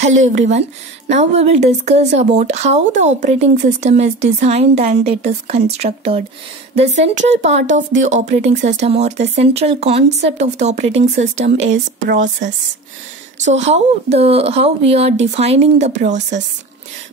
Hello everyone. Now we will discuss about how the operating system is designed and it is constructed. The central part of the operating system or the central concept of the operating system is process. So how we are defining the process?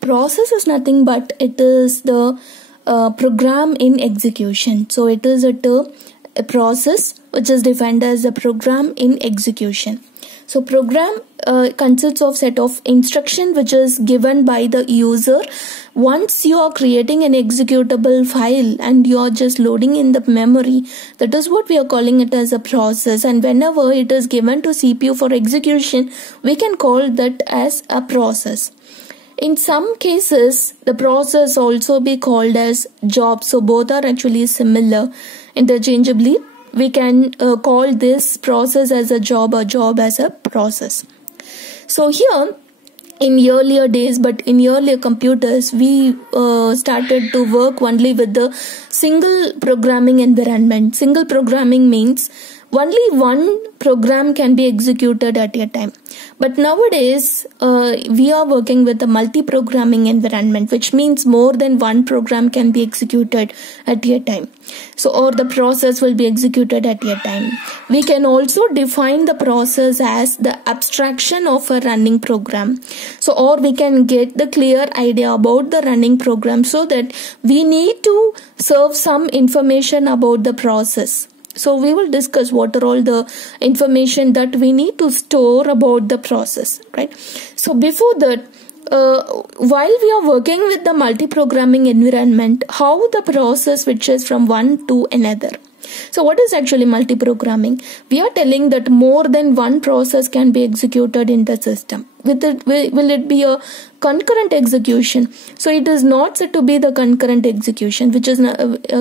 Process is nothing but it is the program in execution. So it is a process which is defined as a program in execution. So program consists of set of instruction which is given by the user. Once you are creating an executable file and you are just loading in the memory, that is what we are calling it as a process. And whenever it is given to CPU for execution, we can call that as a process. In some cases, the process also be called as job. So both are actually similar interchangeably. We can call this process as a job or job as a process. So here in earlier days, but in earlier computers, we started to work only with the single programming environment. Single programming means only one program can be executed at a time. But nowadays, we are working with a multi-programming environment, which means more than one program can be executed at a time. So, or the process will be executed at a time. We can also define the process as the abstraction of a running program. So, or we can get the clear idea about the running program so that we need to serve some information about the process. So we will discuss what are all the information that we need to store about the process, right? So before that, while we are working with the multi-programming environment, how the process switches from one to another. So what is actually multi-programming? We are telling that more than one process can be executed in the system. Will it be a concurrent execution? So it is not said to be the concurrent execution, which is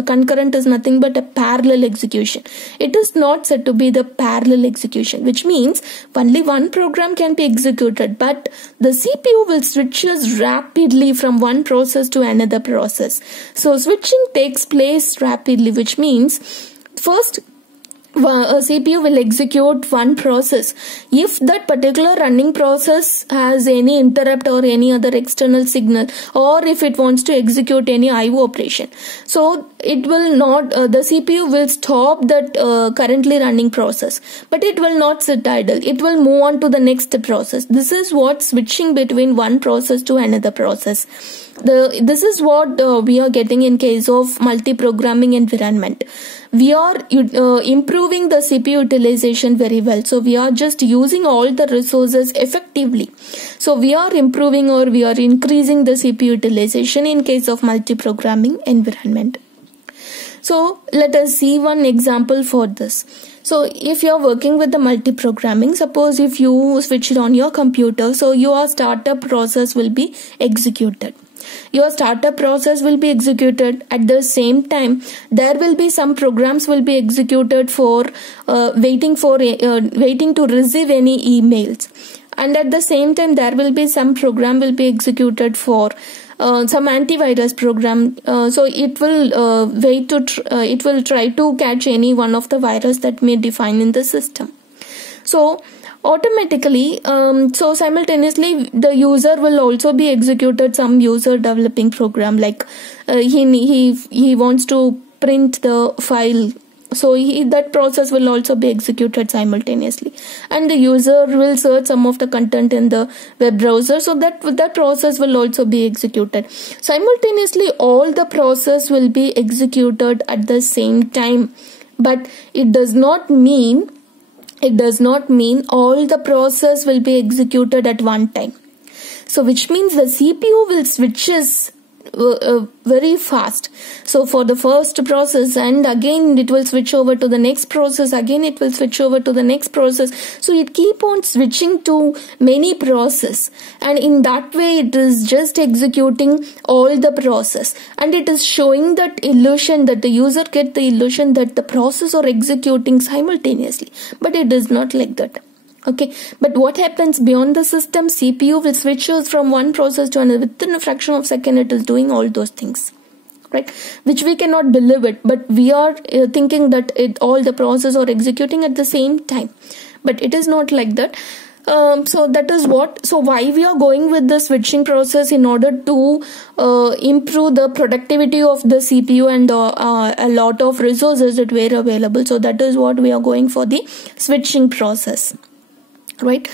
concurrent is nothing but a parallel execution. It is not said to be the parallel execution, which means only one program can be executed, but the CPU will switches rapidly from one process to another process. So switching takes place rapidly, which means first a CPU will execute one process. If that particular running process has any interrupt or any other external signal, or if it wants to execute any IO operation, so it will not, the CPU will stop that currently running process, but it will not sit idle. It will move on to the next process. This is what switching between one process to another process. This is what we are getting in case of multi-programming environment. We are improving the CPU utilization very well. So we are just using all the resources effectively. So we are improving or we are increasing the CPU utilization in case of multi-programming environment. So let us see one example for this. So if you are working with the multi-programming, suppose if you switch it on your computer, so your startup process will be executed. Your startup process will be executed at the same time. There will be some programs will be executed for waiting to receive any emails, and at the same time there will be some program will be executed for some antivirus program. So it will it will try to catch any one of the virus that may define in the system. So automatically, so simultaneously the user will also be executed some user developing program, like he wants to print the file. So that process will also be executed simultaneously, and the user will search some of the content in the web browser. So that process will also be executed simultaneously. All the process will be executed at the same time, but it does not mean all the process will be executed at one time. So which means the CPU will switches very fast. So for the first process, and again it will switch over to the next process, again it will switch over to the next process. So it keep on switching to many process, and in that way it is just executing all the process, and it is showing that illusion that the user get the illusion that the process are executing simultaneously, but it is not like that. Okay, but what happens beyond the system? CPU will switch from one process to another. Within a fraction of a second, it is doing all those things, right? Which we cannot believe it, but we are thinking that all the processes are executing at the same time. But it is not like that. So that is what. So why we are going with the switching process? In order to improve the productivity of the CPU and a lot of resources that were available. So that is what we are going for, the switching process, right?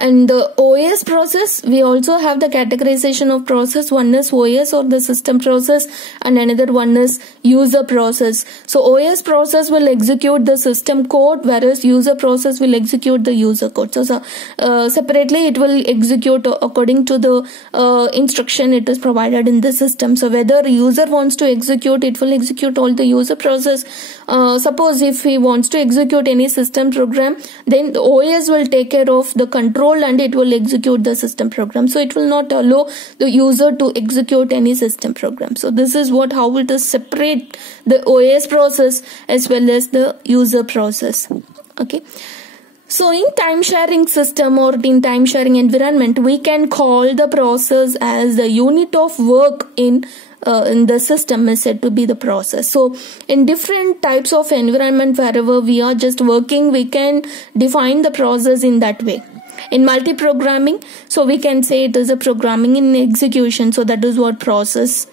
And the OS process, we also have the categorization of process. One is OS, or the system process, and another one is user process. So OS process will execute the system code, whereas user process will execute the user code. So separately it will execute according to the instruction it is provided in the system. So whether user wants to execute, it will execute all the user process. Suppose if he wants to execute any system program, then the OS will take care of the control and it will execute the system program. So it will not allow the user to execute any system program. So this is what, how it is separate the OS process as well as the user process. Okay. So in time sharing system or in time sharing environment, we can call the process as the unit of work in the system is said to be the process. So in different types of environment, wherever we are just working, we can define the process in that way. In multi-programming, so we can say it is a programming in execution. So that is what process.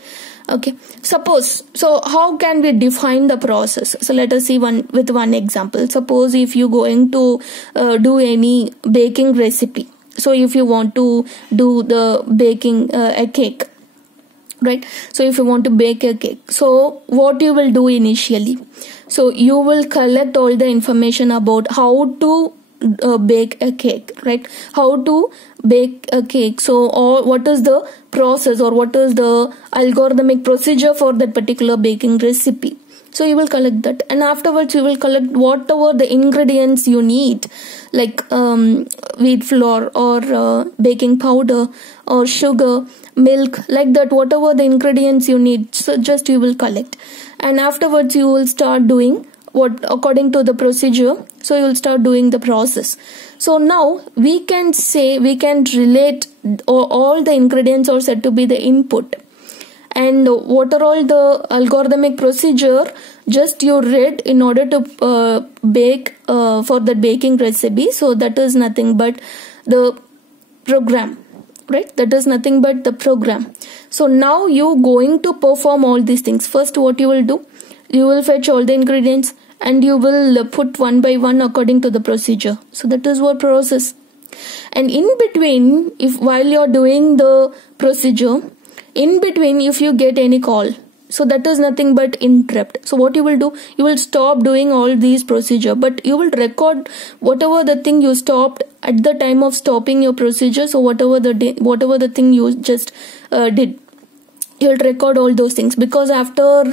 Okay. Suppose, so how can we define the process? So let us see with one example. Suppose if you going to do any baking recipe. So if you want to do the baking a cake, right? So if you want to bake a cake, so what you will do initially? So you will collect all the information about how to bake a cake, right? How to bake a cake. So, or what is the process, or what is the algorithmic procedure for that particular baking recipe. So you will collect that, and afterwards you will collect whatever the ingredients you need, like wheat flour or baking powder or sugar, milk, like that, whatever the ingredients you need. So just you will collect, and afterwards you will start doing what according to the procedure. So you will start doing the process. So now we can say, we can relate all the ingredients are said to be the input, and what are all the algorithmic procedure just you read in order to bake for the baking recipe. So that is nothing but the program, right? That is nothing but the program. So now you going to perform all these things. First, what you will do, you will fetch all the ingredients and you will put one by one according to the procedure. So that is what process. And in between, if while you're doing the procedure, in between if you get any call, so that is nothing but interrupt. So what you will do, you will stop doing all these procedure, but you will record whatever the thing you stopped at the time of stopping your procedure. So whatever the thing you just did, you will record all those things, because after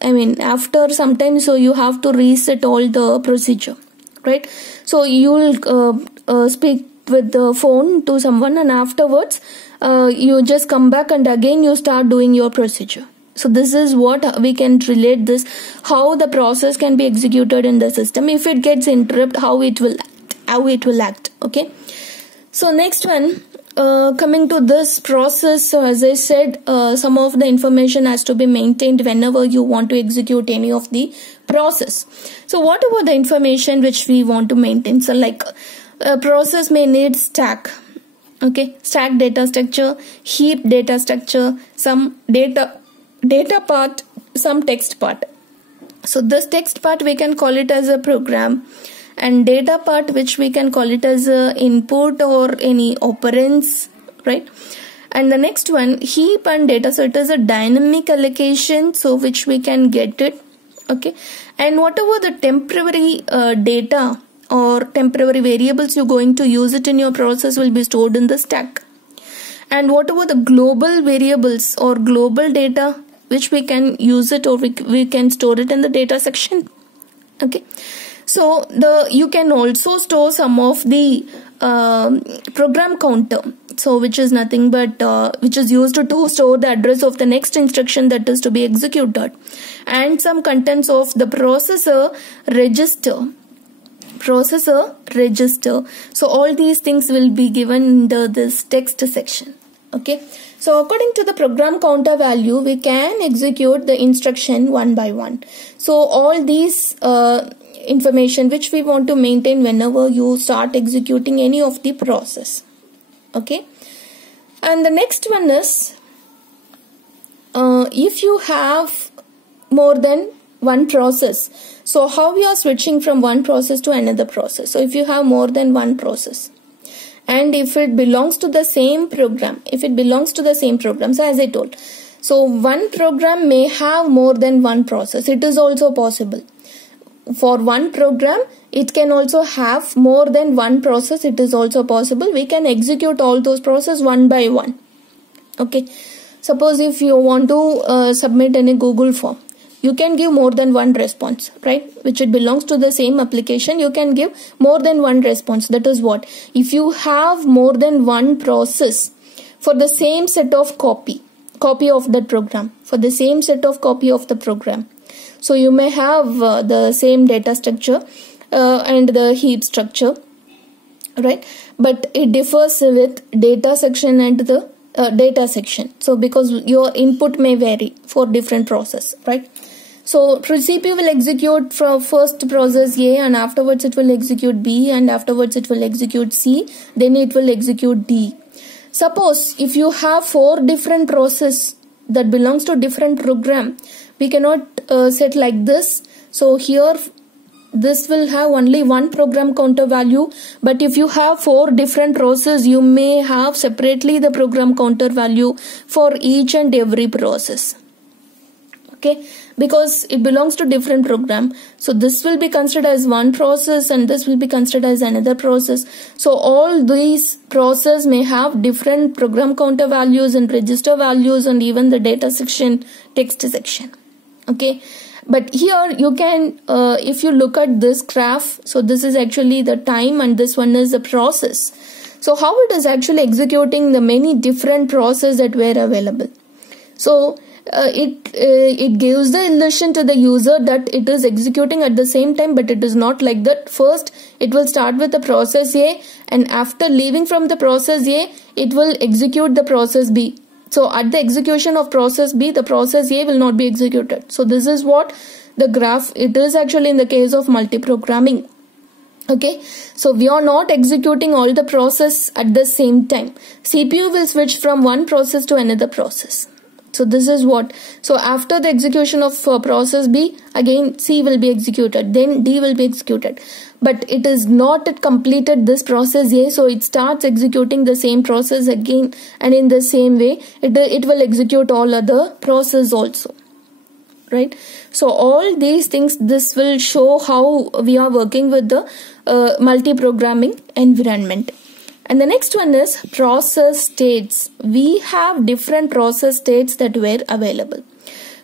after some time, so you have to reset all the procedure, right? So you will speak with the phone to someone, and afterwards you just come back and again you start doing your procedure. So this is what we can relate this, how the process can be executed in the system. If it gets interrupted, how it will act. Okay. So next one, coming to this process, so as I said, some of the information has to be maintained whenever you want to execute any of the process. So what about the information which we want to maintain? So like a process may need stack. Okay, stack data structure, heap data structure, some data part, some text part. So this text part we can call it as a program, and data part which we can call it as a input or any operands, right? And the next one, heap and data, so it is a dynamic allocation, so which we can get it. Okay, and whatever the temporary data or temporary variables you're going to use it in your process will be stored in the stack. And whatever the global variables or global data which we can use it, or we can store it in the data section. Okay, so you can also store some of the program counter, so which is nothing but which is used to store the address of the next instruction that is to be executed, and some contents of the processor register. So all these things will be given in this text section. Okay, so according to the program counter value, we can execute the instruction one by one. So all these information which we want to maintain whenever you start executing any of the process. Okay, and the next one is if you have more than one process, so how we are switching from one process to another process. So if you have more than one process, and if it belongs to the same program, so as I told, so one program may have more than one process. It is also possible. For one program, it can also have more than one process. It is also possible. We can execute all those processes one by one. Okay. Suppose if you want to submit any Google form, you can give more than one response, right? Which it belongs to the same application. You can give more than one response. That is what? If you have more than one process for the same set of copy of that program, of the program. So you may have the same data structure and the heap structure, right? But it differs with data section and the data section. So because your input may vary for different process, right? So CPU will execute from first process A, and afterwards it will execute B, and afterwards it will execute C, then it will execute D. Suppose if you have 4 different processes that belongs to different program, we cannot set like this. So here this will have only one program counter value, but if you have 4 different processes, you may have separately the program counter value for each and every process. Okay, because it belongs to different program, so this will be considered as one process and this will be considered as another process. So all these processes may have different program counter values and register values and even the data section, text section. Okay, but here you can if you look at this graph, so this is actually the time and this one is the process. So how it is actually executing the many different processes that were available. So it gives the illusion to the user that it is executing at the same time, but it is not like that. First it will start with the process A, and after leaving from the process A, it will execute the process B. So at the execution of process B, the process A will not be executed. So this is what the graph it is actually in the case of multi-programming. Okay, so we are not executing all the process at the same time. CPU will switch from one process to another process. So this is what. So after the execution of process B, again C will be executed, then D will be executed. But it is not completed this process A, so it starts executing the same process again, and in the same way it will execute all other process also, right? So all these things, this will show how we are working with the multi-programming environment. And the next one is process states. We have different process states that were available.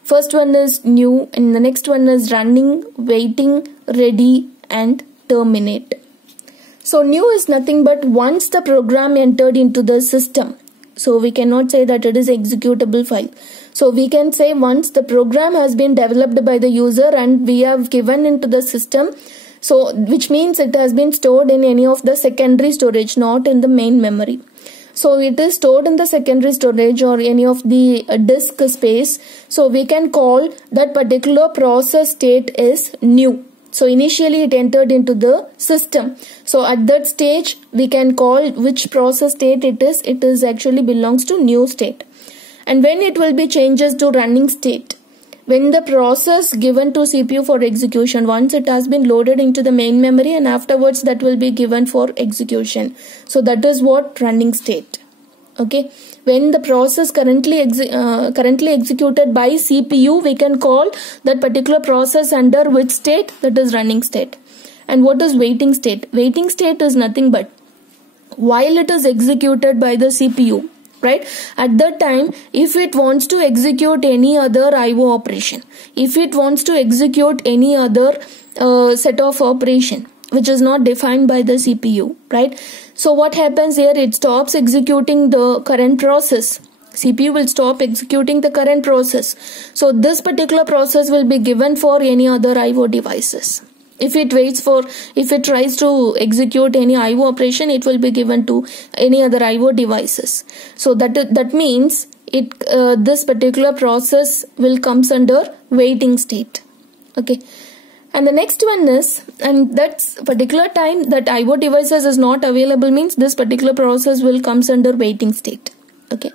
First one is new, and the next one is running, waiting, ready, and terminate. So new is nothing but once the program entered into the system. So we cannot say that it is executable file. So we can say once the program has been developed by the user and we have given into the system, so which means it has been stored in any of the secondary storage, not in the main memory. So it is stored in the secondary storage or any of the disk space. So we can call that particular process state is new. So initially it entered into the system. So at that stage we can call which process state it is. It is actually belongs to new state. And when it will be changes to running state, when the process given to CPU for execution, once it has been loaded into the main memory, and afterwards that will be given for execution. So that is what running state. Okay, when the process currently executed by CPU, we can call that particular process under which state, that is running state. And what is waiting state? Waiting state is nothing but while it is executed by the CPU, right? At that time, if it wants to execute any other IO operation, if it wants to execute any other set of operation which is not defined by the CPU, right? So what happens here? It stops executing the current process. CPU will stop executing the current process. So this particular process will be given for any other IO devices. If it tries to execute any IO operation, it will be given to any other IO devices. So that means this particular process will comes under waiting state. Okay. And the next one is, and that's particular time that IO devices is not available means this particular process will comes under waiting state. Okay.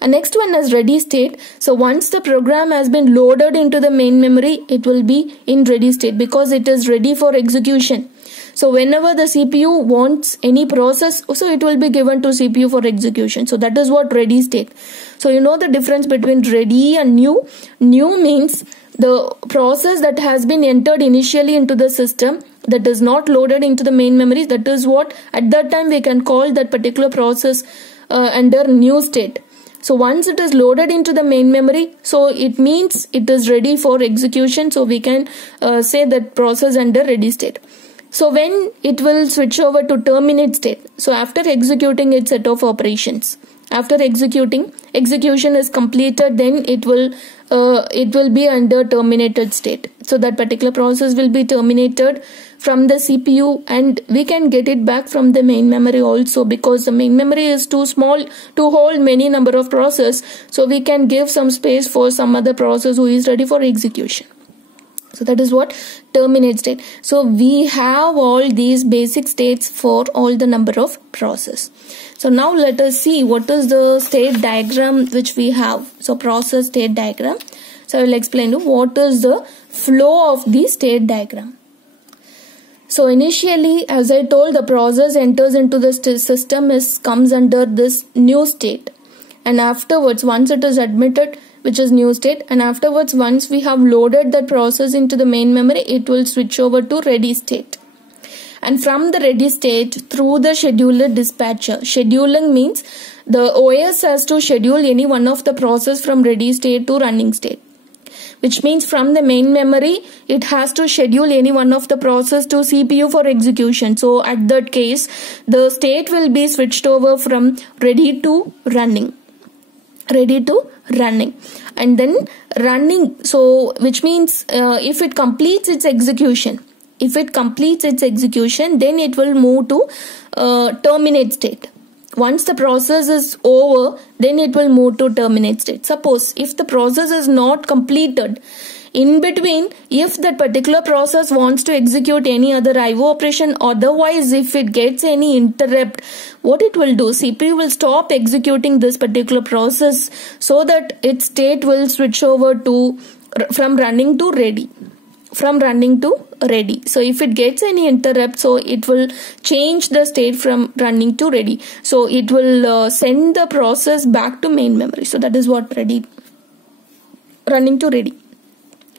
And next one is ready state. So once the program has been loaded into the main memory, it will be in ready state because it is ready for execution. So whenever the CPU wants any process, so it will be given to CPU for execution. So that is what ready state. So you know the difference between ready and new. New means the process that has been entered initially into the system that is not loaded into the main memory. That is what at that time we can call that particular process under new state. So once it is loaded into the main memory, so it means it is ready for execution. So we can say that process under ready state. So when it will switch over to terminate state. So after executing its set of operations, after execution is completed, then it will be under terminated state. So that particular process will be terminated from the CPU, and we can get it back from the main memory also, because the main memory is too small to hold many number of processes. So we can give some space for some other process who is ready for execution. So that is what terminate state. So we have all these basic states for all the number of process. So now let us see what is the state diagram which we have. So process state diagram. So I will explain to you what is the flow of the state diagram. So initially, as I told, the process enters into the system comes under this new state, and afterwards once it is admitted, which is new state, and afterwards once we have loaded that process into the main memory, it will switch over to ready state. And from the ready state through the scheduler dispatcher. Scheduling means the OS has to schedule any one of the process from ready state to running state, which means from the main memory it has to schedule any one of the process to CPU for execution. So at that case the state will be switched over from ready to running. And then running, so which means if it completes its execution, then it will move to terminate state. Once the process is over, then it will move to terminate state. Suppose if the process is not completed, in between, if that particular process wants to execute any other IO operation, otherwise if it gets any interrupt, what it will do, CPU will stop executing this particular process so that its state will switch over to from running to ready. So if it gets any interrupt, so it will change the state from running to ready. So it will send the process back to main memory. So that is what running to ready.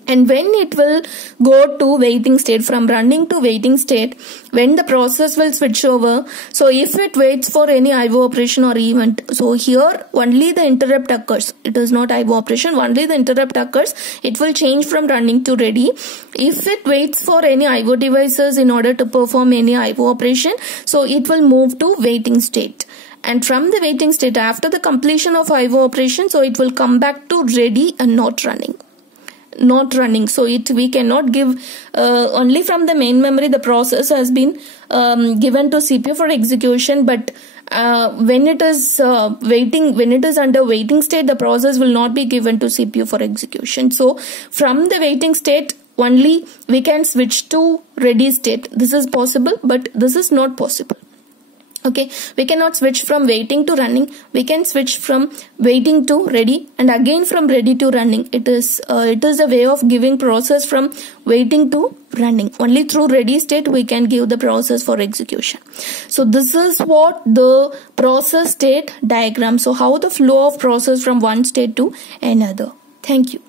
And when it will go to waiting state, from running to waiting state, when the process will switch over, so if it waits for any IO operation or event, so here only the interrupt occurs. It is not IO operation, only the interrupt occurs. It will change from running to ready. If it waits for any IO devices in order to perform any IO operation, so it will move to waiting state. And from the waiting state, after the completion of IO operation, so it will come back to ready and not running. So we cannot give only from the main memory the process has been given to CPU for execution, but when it is under waiting state, the process will not be given to CPU for execution. So from the waiting state only we can switch to ready state. This is possible, but this is not possible. Okay, we cannot switch from waiting to running. We can switch from waiting to ready, and again from ready to running. It is a way of giving process from waiting to running. Only through ready state we can give the process for execution. So this is what the process state diagram. So how the flow of process from one state to another. Thank you.